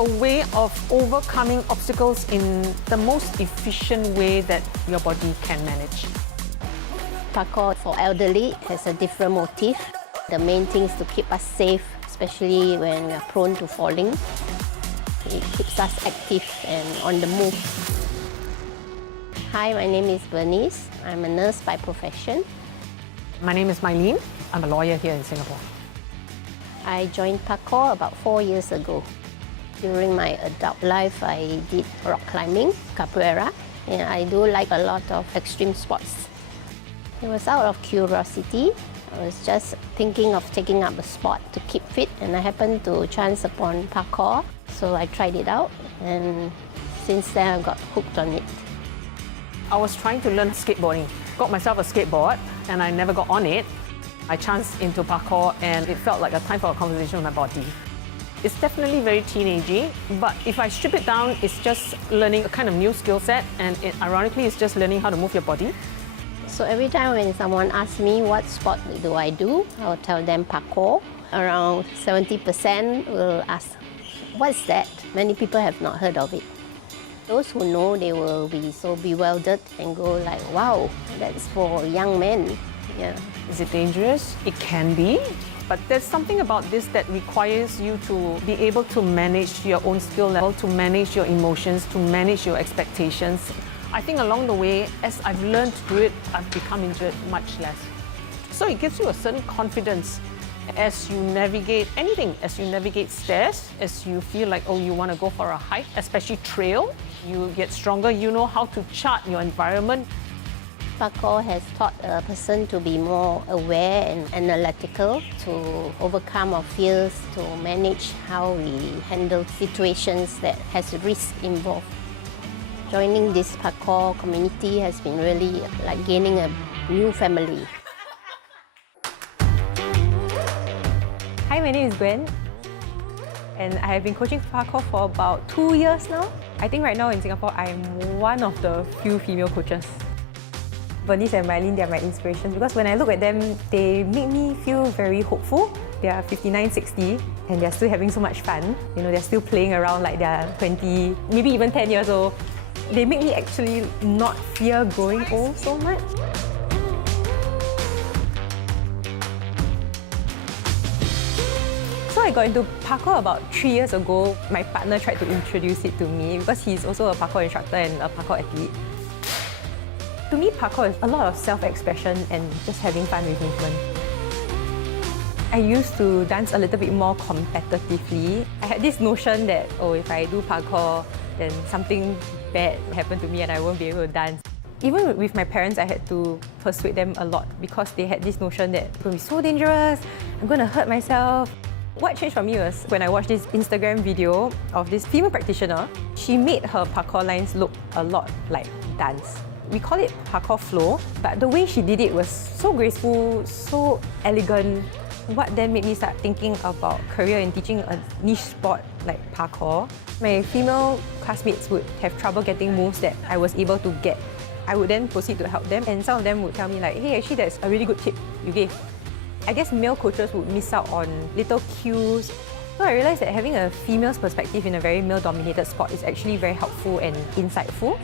a way of overcoming obstacles in the most efficient way that your body can manage. Parkour for elderly has a different motive. The main thing is to keep us safe, especially when we are prone to falling. It keeps us active and on the move. Hi, my name is Bernice. I'm a nurse by profession. My name is Mylene. I'm a lawyer here in Singapore. I joined Parkour about 4 years ago. During my adult life, I did rock climbing, capoeira, and I do like a lot of extreme sports. It was out of curiosity. I was just thinking of taking up a sport to keep fit, and I happened to chance upon parkour, so I tried it out, and since then I got hooked on it. I was trying to learn skateboarding. Got myself a skateboard, and I never got on it. I chanced into parkour, and it felt like a time for a conversation with my body. It's definitely very teenagey, but if I strip it down, it's just learning a kind of new skill set, and ironically, it's just learning how to move your body. So every time when someone asks me what sport do I do, I'll tell them parkour. Around 70% will ask, what's that? Many people have not heard of it. Those who know, they will be so bewildered and go like, wow, that's for young men. Yeah. Is it dangerous? It can be, but there's something about this that requires you to be able to manage your own skill level, to manage your emotions, to manage your expectations. I think along the way, as I've learned to do it, I've become into it much less. So it gives you a certain confidence as you navigate anything, as you navigate stairs, as you feel like, oh, you want to go for a hike, especially trail. You get stronger, you know how to chart your environment. Parkour has taught a person to be more aware and analytical, to overcome our fears, to manage how we handle situations that has risk involved. Joining this parkour community has been really like gaining a new family. Hi, my name is Gwen, and I have been coaching parkour for about 2 years now. I think right now in Singapore, I'm one of the few female coaches. Bernice and Mylene, they are my inspirations because when I look at them, they make me feel very hopeful. They are 59, 60, and they're still having so much fun. You know, they're still playing around like they're 20, maybe even 10 years old. They make me actually not fear growing old so much. So I got into parkour about 3 years ago. My partner tried to introduce it to me because he's also a parkour instructor and a parkour athlete. To me, parkour is a lot of self-expression and just having fun with movement. I used to dance a little bit more competitively. I had this notion that, oh, if I do parkour, then something bad happened to me and I won't be able to dance. Even with my parents, I had to persuade them a lot because they had this notion that it's going to be so dangerous, I'm going to hurt myself. What changed for me was when I watched this Instagram video of this female practitioner. She made her parkour lines look a lot like dance. We call it parkour flow, but the way she did it was so graceful, so elegant. What then made me start thinking about career in teaching a niche sport like parkour. My female classmates would have trouble getting moves that I was able to get. I would then proceed to help them, and some of them would tell me like, hey, actually that's a really good tip you gave. I guess male coaches would miss out on little cues. So I realized that having a female's perspective in a very male-dominated sport is actually very helpful and insightful.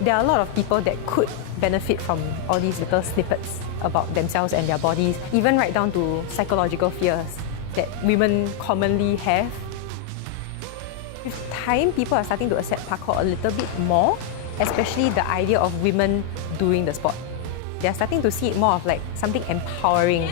There are a lot of people that could benefit from all these little snippets about themselves and their bodies, even right down to psychological fears that women commonly have. With time, people are starting to accept parkour a little bit more, especially the idea of women doing the sport. They're starting to see it more of like something empowering.